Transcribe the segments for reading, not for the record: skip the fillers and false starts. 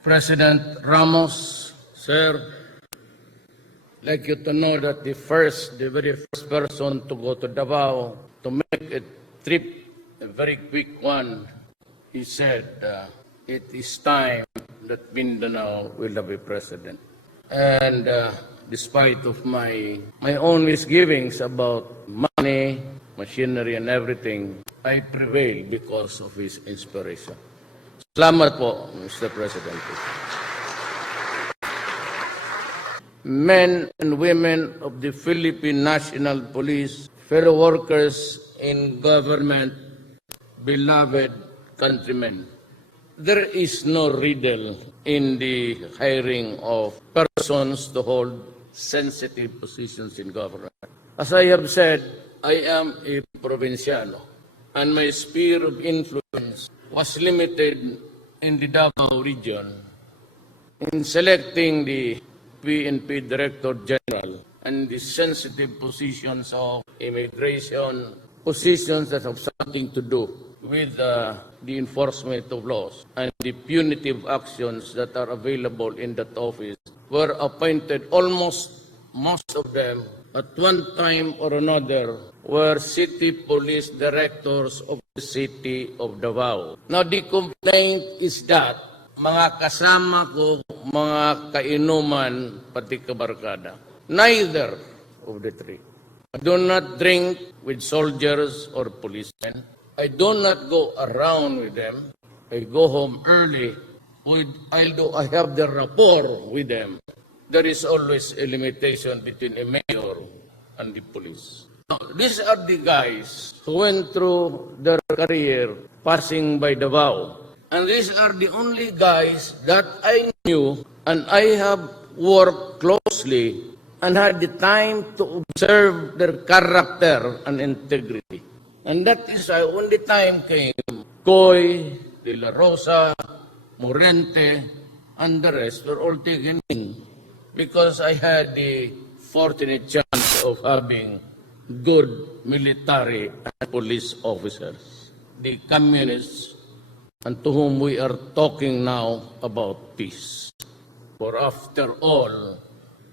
President Ramos, sir, I'd like you to know that the very first person to go to Davao to make a trip, a very quick one, he said, it is time that Mindanao will have a president. And despite of my own misgivings about money, machinery, and everything, I prevailed because of his inspiration. Salamat po, Mr. President. Men and women of the Philippine National Police, fellow workers in government, beloved countrymen, there is no riddle in the hiring of persons to hold sensitive positions in government. As I have said, I am a provinciano, and my sphere of influence was limited in the Davao region. In selecting the PNP Director General and the sensitive positions of immigration, positions that have something to do with the enforcement of laws and the punitive actions that are available in that office, were appointed almost most of them at one time or another were city police directors of the city of Davao. Now the complaint is that mga kasama ko, mga kainuman, pati kabarkada. Neither of the three. I do not drink with soldiers or policemen. I do not go around with them. I go home early. Although I have the rapport with them, there is always a limitation between a mayor and the police. Now, these are the guys who went through their career passing by Davao. And these are the only guys that I knew and I have worked closely and had the time to observe their character and integrity. And that is why when the time came, Coy, De La Rosa, Morente, and the rest were all taken in because I had the fortunate chance of having good military and police officers. The communists, and to whom we are talking now about peace. For after all,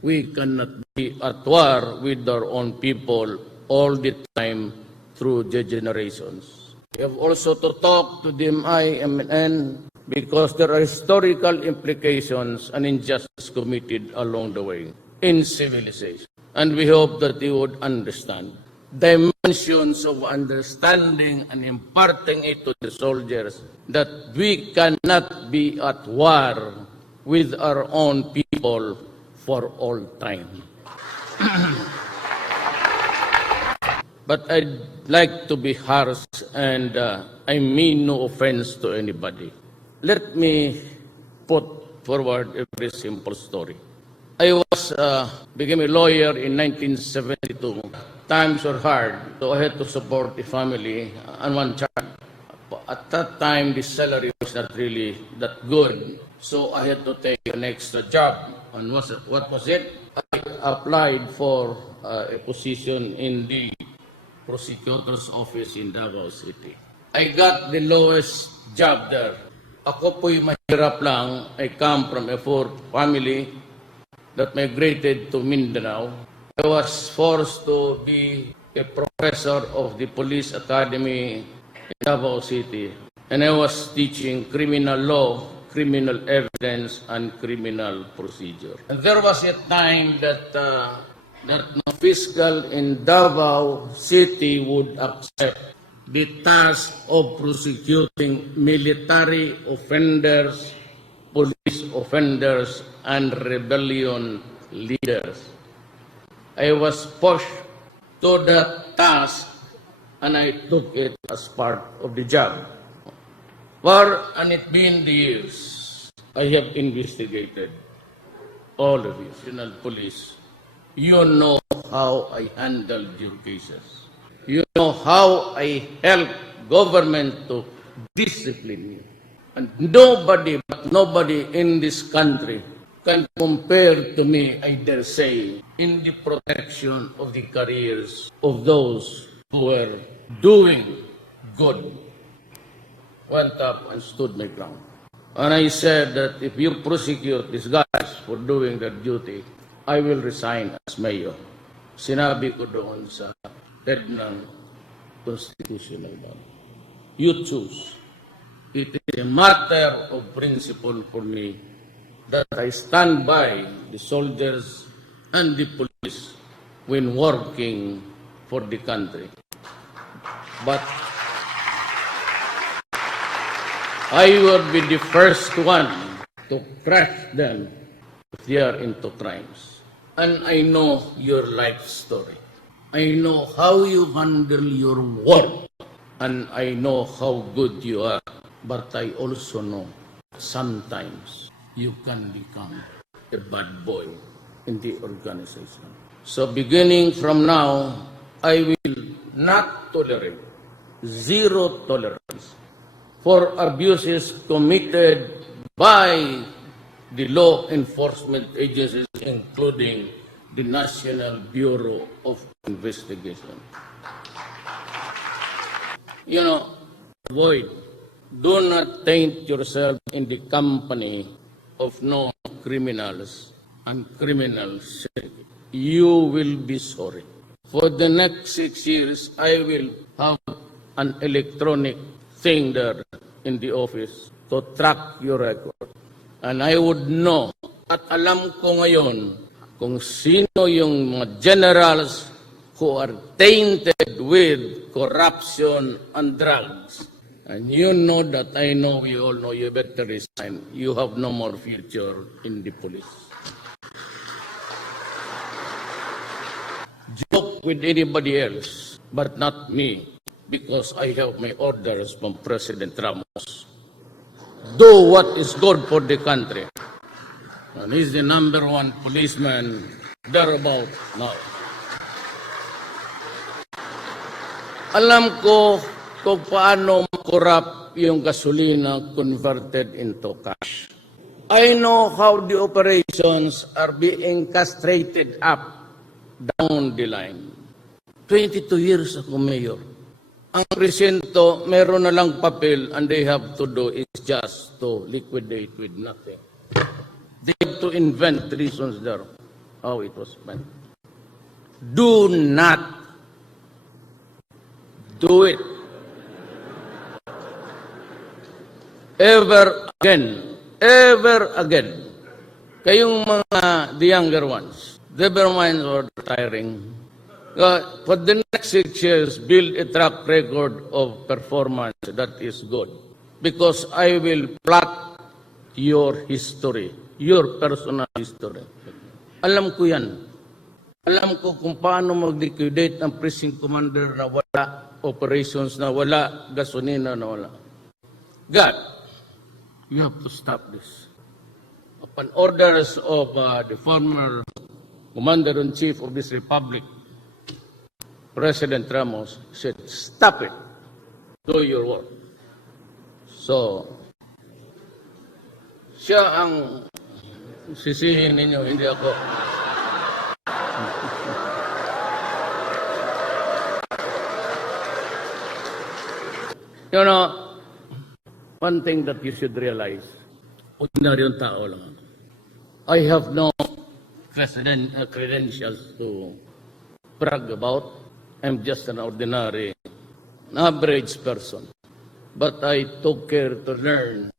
we cannot be at war with our own people all the time through the generations. We have also to talk to the MIMN because there are historical implications and injustice committed along the way in civilization. And we hope that you would understand dimensions of understanding and imparting it to the soldiers that we cannot be at war with our own people for all time. But I'd like to be harsh and I mean no offense to anybody. Let me put forward a very simple story. I became a lawyer in 1972. Times were hard, so I had to support the family and one child. At that time, the salary was not really that good, so I had to take an extra job. And what was it? I applied for a position in the prosecutor's office in Davao City. I got the lowest job there. Ako po'y mahirap lang. I come from a poor family that migrated to Mindanao. I was forced to be a professor of the police academy in Davao City. And I was teaching criminal law, criminal evidence, and criminal procedure. And there was a time that no fiscal in Davao City would accept the task of prosecuting military offenders, police offenders, and rebellion leaders. I was pushed to that task and I took it as part of the job. And it been the years I have investigated all of you, national police. You know how I handled your cases. You know how I help government to discipline you. And nobody in this country can compare to me, I dare say, in the protection of the careers of those who were doing good. Went up and stood my ground. And I said that if you prosecute these guys for doing their duty, I will resign as mayor. Sinabi ko doon sa head ng constitutional body. You choose. It is a matter of principle for me that I stand by the soldiers and the police when working for the country. But I would be the first one to crush them if they are into crimes. And I know your life story. I know how you handle your work. And I know how good you are. But I also know sometimes you can become a bad boy in the organization. So beginning from now, I will not tolerate, zero tolerance for abuses committed by the law enforcement agencies, including the National Bureau of Investigation. You know, avoid, do not taint yourself in the company of known criminals and criminals. You will be sorry. For the next 6 years, I will have an electronic thing there in the office to track your record. And I would know, at alam ko ngayon, kung sino yung mga generals who are tainted with corruption and drugs. And you know that I know, we all know, you better resign. You have no more future in the police. Joke with anybody else, but not me, because I have my orders from President Ramos. Do what is good for the country. And he's the #1 policeman thereabout now. Alam ko kung paano makorap yung gasolina converted into cash. I know how the operations are being castrated up, down the line. 22 years ako mayor. Ang presinto, meron na lang papel and they have to do is just to liquidate with nothing. They have to invent reasons there, how it was spent. Do not do it ever again. Kayong mga the younger ones, never mind or retiring, for the next 6 years, build a track record of performance that is good. Because I will plot your history, your personal history. Alam ko yan. Alam ko kung paano mag-liquidate ang precinct commander na wala operations, na wala gasolina, na wala. God, you have to stop this. Upon orders of the former Commander-in-Chief of this Republic, President Ramos said, stop it. Do your work. So, siya ang sisihin ninyo, hindi ako. You know, one thing that you should realize, ordinaryong tao lang. I have no credentials to brag about. I'm just an ordinary, average person. But I took care to learn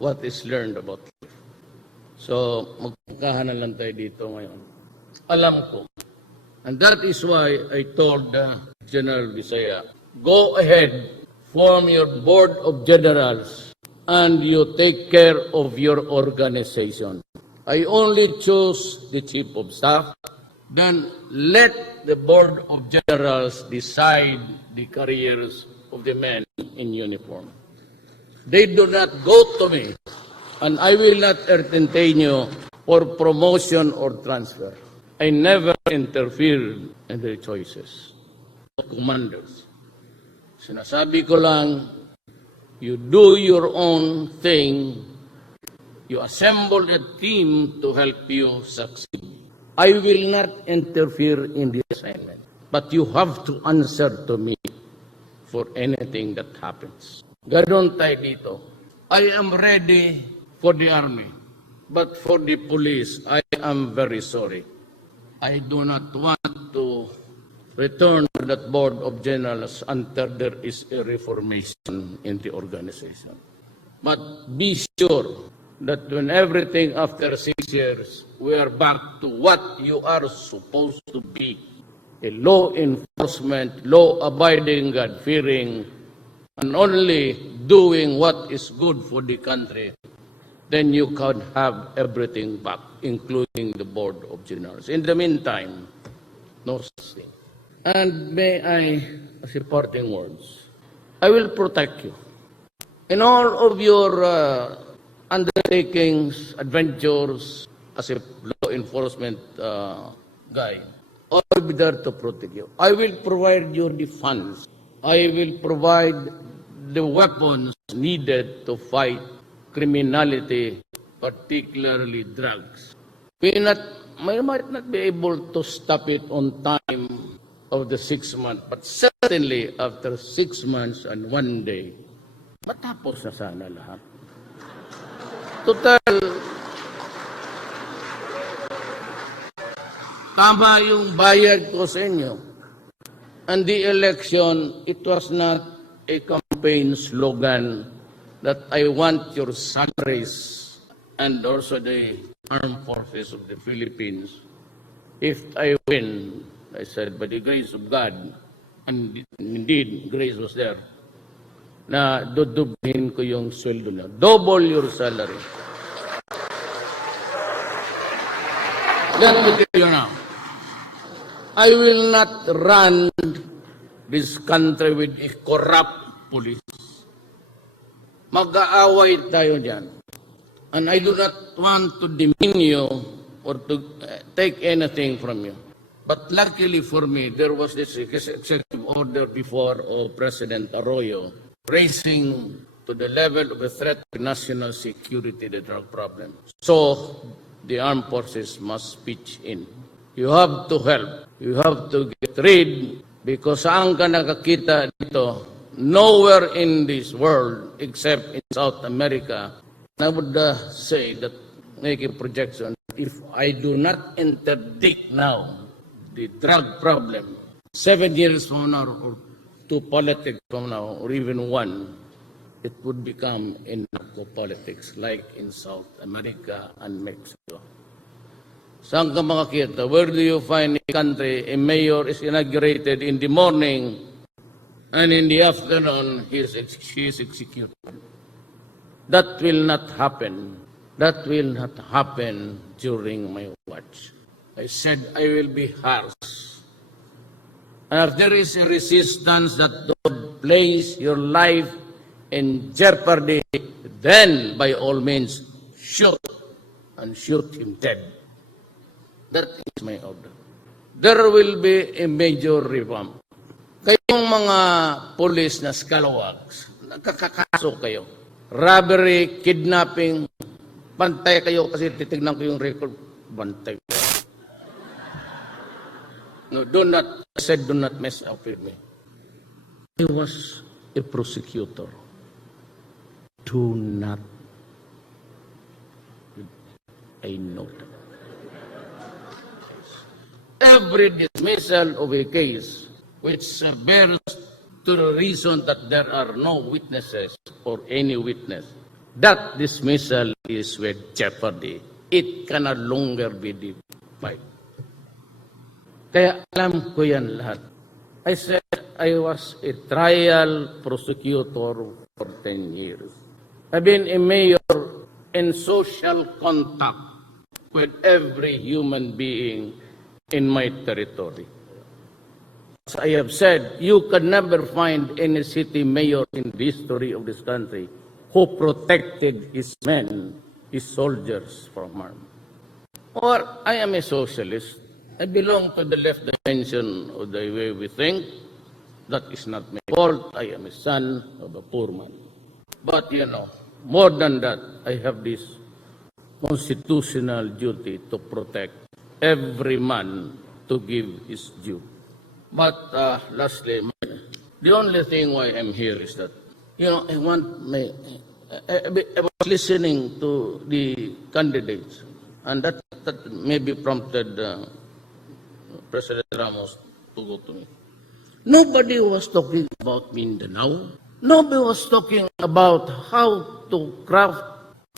what is learned about life. So, magpagkahanan lang tayo dito ngayon. Alam ko. And that is why I told General Visaya, go ahead, form your board of generals, and you take care of your organization. I only choose the chief of staff. Then let the board of generals decide the careers of the men in uniform. They do not go to me, and I will not entertain you for promotion or transfer. I never interfere in their choices of commanders. Sinasabi ko lang, you do your own thing, you assemble a team to help you succeed. I will not interfere in the assignment, but you have to answer to me for anything that happens. Ganon tayo dito. I am ready for the army, but for the police, I am very sorry. I do not want to return to that board of generals until there is a reformation in the organization. But be sure that when everything after 6 years, we are back to what you are supposed to be, a law enforcement, law-abiding, God-fearing, and only doing what is good for the country, then you can have everything back, including the board of generals. In the meantime, no such thing. And may I, as a parting words, I will protect you. In all of your undertakings, adventures, as a law enforcement guy, I will be there to protect you. I will provide you the funds. I will provide the weapons needed to fight criminality, particularly drugs. We might not be able to stop it on time of the 6 months, but certainly after 6 months and 1 day, matapos na sana lahat. Total, tama yung bayad ko sa inyo. And the election, it was not a campaign slogan that I want your salaries and also the armed forces of the Philippines. If I win, I said, by the grace of God, and indeed, grace was there, na dudubhin ko yung sweldo niya. Double your salary. Let me tell you now, I will not run this country with a corrupt police. Mag-aaway tayo dyan. And I do not want to demean you or to take anything from you. But luckily for me, there was this executive order before of President Arroyo raising to the level of a threat to national security the drug problem. So the armed forces must pitch in. You have to help. You have to get rid, because saan ka nakakita dito, nowhere in this world except in South America. I would say that, make a projection, if I do not interdict now the drug problem, 7 years from now or 2 politics from now, or even 1, it would become in narco-politics like in South America and Mexico. Saan ka makakita? Where do you find a country, a mayor is inaugurated in the morning and in the afternoon she is executed? That will not happen. That will not happen during my watch. I said I will be harsh. And if there is a resistance that would place your life in jeopardy, then by all means shoot and shoot him dead. That is my order. There will be a major revamp. Kayong mga police na scalawags, nagkakakaso kayo. Robbery, kidnapping, bantay kayo kasi titignan ko yung record, bantay kayo. No, I said do not mess up with me. I was a prosecutor. Do not. I know that. Every dismissal of a case which bears to the reason that there are no witnesses or any witness, that dismissal is with jeopardy. It can no longer be defied. Kaya alam ko yan lahat. I said I was a trial prosecutor for 10 years. I've been a mayor in social contact with every human being in my territory. As I have said, you can never find any city mayor in the history of this country who protected his men, his soldiers from harm. Or I am a socialist. I belong to the left dimension of the way we think. That is not my fault. I am a son of a poor man. But more than that, I have this constitutional duty to protect every man, to give his due. But lastly, the only thing why I'm here is that, I want my I was listening to the candidates, and that maybe prompted President Ramos to go to me. Nobody was talking about Mindanao. Nobody was talking about how to craft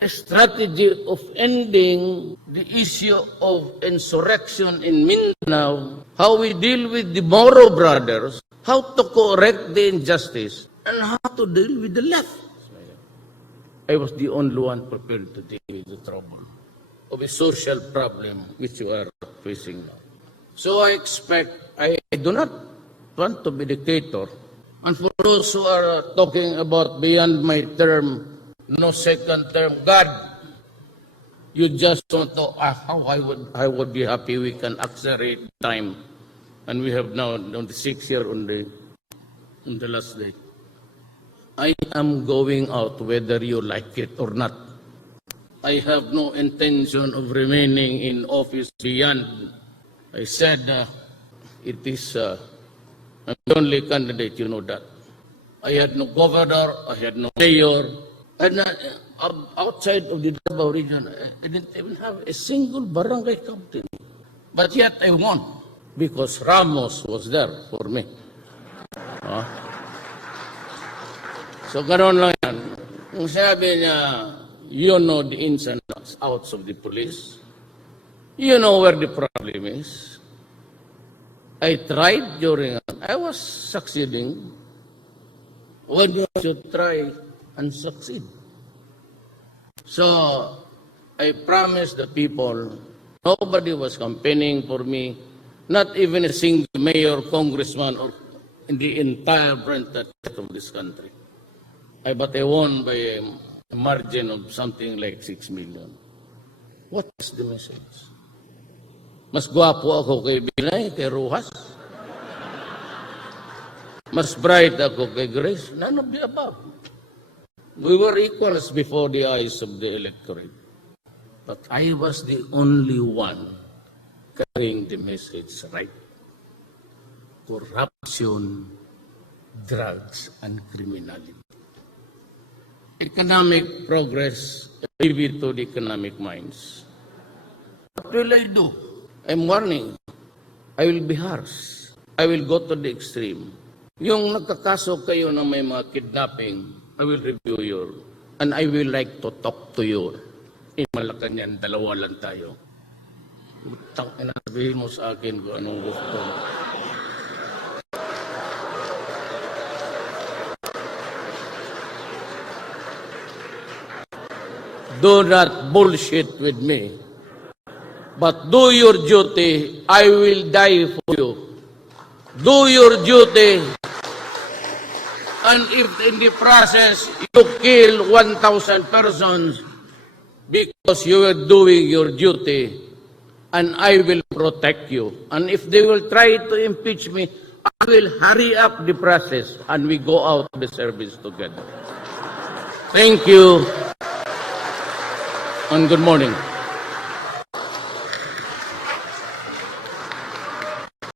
a strategy of ending the issue of insurrection in Mindanao, how we deal with the Moro brothers, how to correct the injustice, and how to deal with the left. I was the only one prepared to deal with the trouble of a social problem which you are facing now. So I do not want to be dictator. And for those who are talking about beyond my term, no second term, God, you just don't know how I would be happy we can accelerate time. And we have now on the 6th year on the last day. I am going out whether you like it or not. I have no intention of remaining in office beyond. I said it is I'm the only candidate, you know that. I had no governor, I had no mayor, and outside of the Davao region, I didn't even have a single barangay captain. But yet I won because Ramos was there for me. So ganoon lang yan. Kung sabi niya, you know the ins and outs of the police, you know where the problem is. I tried I was succeeding. When you should try and succeed. So, I promised the people, nobody was campaigning for me, not even a single mayor, congressman, or in the entire branch of this country. But I won by a margin of something like 6 million. What is the message? Mas gwapo ako kay Binay, kay Rojas. Mas bright ako kay Grace. None of the above. We were equals before the eyes of the electorate. But I was the only one carrying the message right. Corruption, drugs, and criminality. Economic progress, leave it to the economic minds. What will I do? I'm warning. I will be harsh. I will go to the extreme. Yung nagkakaso kayo na may mga kidnapping, I will review you. And I will like to talk to you. In Malacanang, dalawa lang tayo. Utang ina, sabihin mo sa akin kung anong gusto. Do not bullshit with me. But do your duty, I will die for you. Do your duty, and if in the process you kill 1,000 persons because you are doing your duty, and I will protect you. And if they will try to impeach me, I will hurry up the process and we go out of the service together. Thank you and good morning.